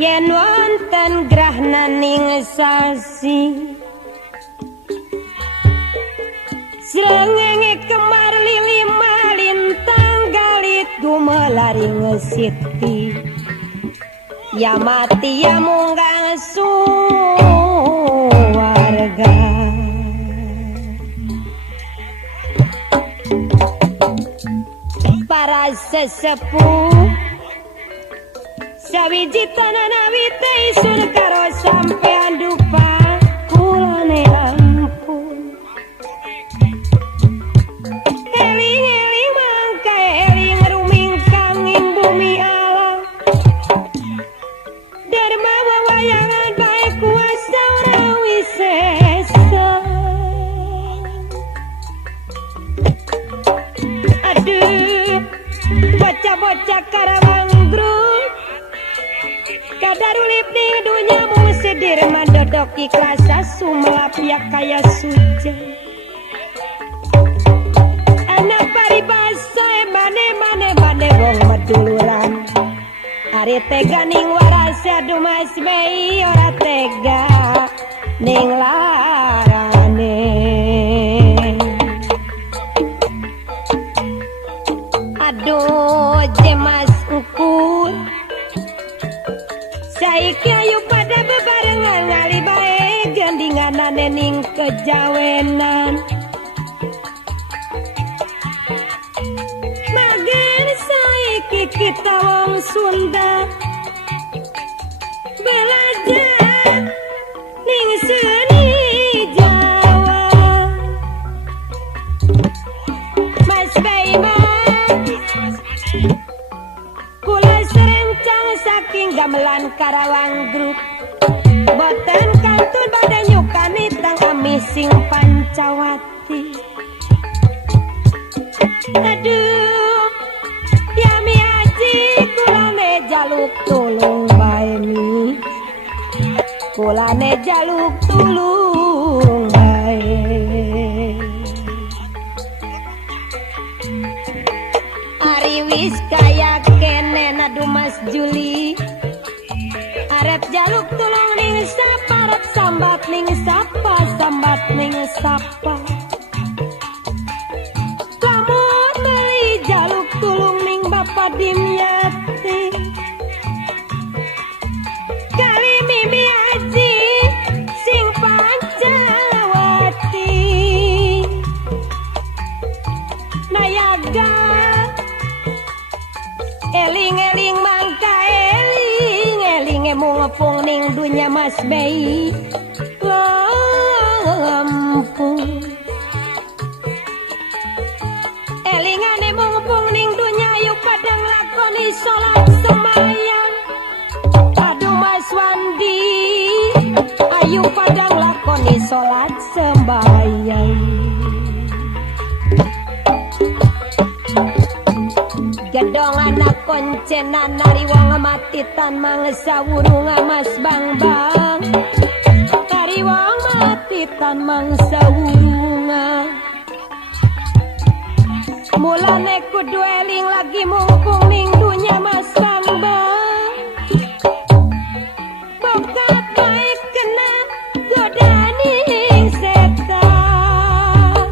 yen wonten grahnaning sasi srengenge kemar lili malintang galit gumelaring siti ya mati ya munggang suwarga para sesepuh sawiji tanana wite isun karo sampean dupa kulane ampun eling-eling mangka eling rumingkang ing bumi alam dharma wayangan bae kuasa ora wisesa aduh bocah-bocah karawang grup kadarulip ning dunya musedir mandodok ikhlas sumelap ya kaya suci anak paribasa mane wong meduluran ari tega ning waras aduh mas bayi ora tega ning larane aduh jemas ukur saiki ayu pada bebarengan ngali bae gandinganane ning kejawenan magen saiki kita wong Sunda belajar ning seni Jawa Mas Baiman kula serencang saking gamelan Karawang Grup boten kantun badhe nyukani tang amising Pancawati aduh yami aji kulane jaluk tulung bae mi kulane jaluk tulung bae ari wis kaya kene aduh Mas Juli arep jaluk tulung ning sapa arep sambat ning sapa sambat ning sapa lamun deui jaluk tulung ning Bapak Dimyati kali mimi aji sing Pancawati nayaga eling-eling mangka eling ngepung ning dunya Mas Bayi lampung elingane mumpung ning dunya ayo padang lakoni salat sembahyang aduh Mas Wandi ayo padang lakoni salat sembahyang gedong anak koncenan nari wong matitan mangsa wurunga Mas Bang nari wong matitan mangsa wurunga mulane kudu eling lagi mumpung ning dunya Mas Bang bokat baik kena godaning setan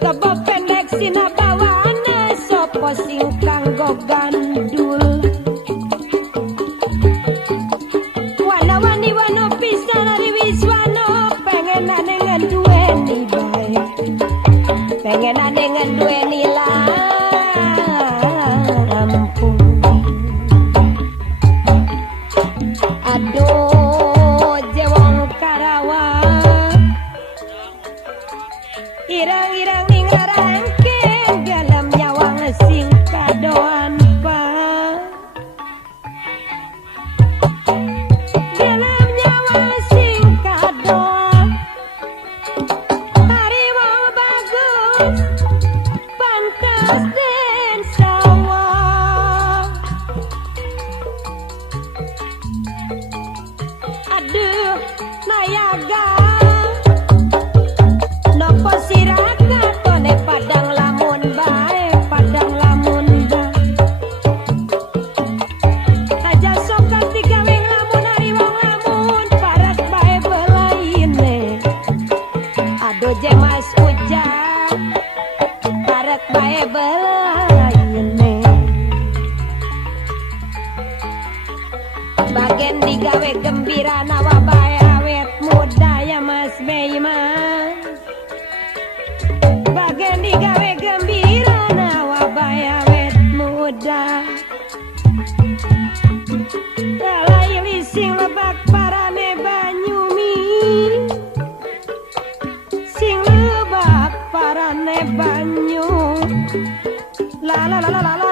kebab pendek sina bawana sopo sing kanggo gandul wana-wani wano pisan ari wiswano pengenane ngeduweni bae pengenane ngeduweni lampung aduh jewong Karawang irang-irang ning rarangkeng dalam nyawang sing kadoan pa dalam nyawang sing kadoan hari mau bagus pantas den sawah aduh nayaga nopo siraka tonek bae belayene bagian digawe gembira nawa bae awet muda ya Mas Beiman bagian digawe gembira nawa bae awet muda lalai sing lebak parane banyumi sing lebak parane banyu la la la la la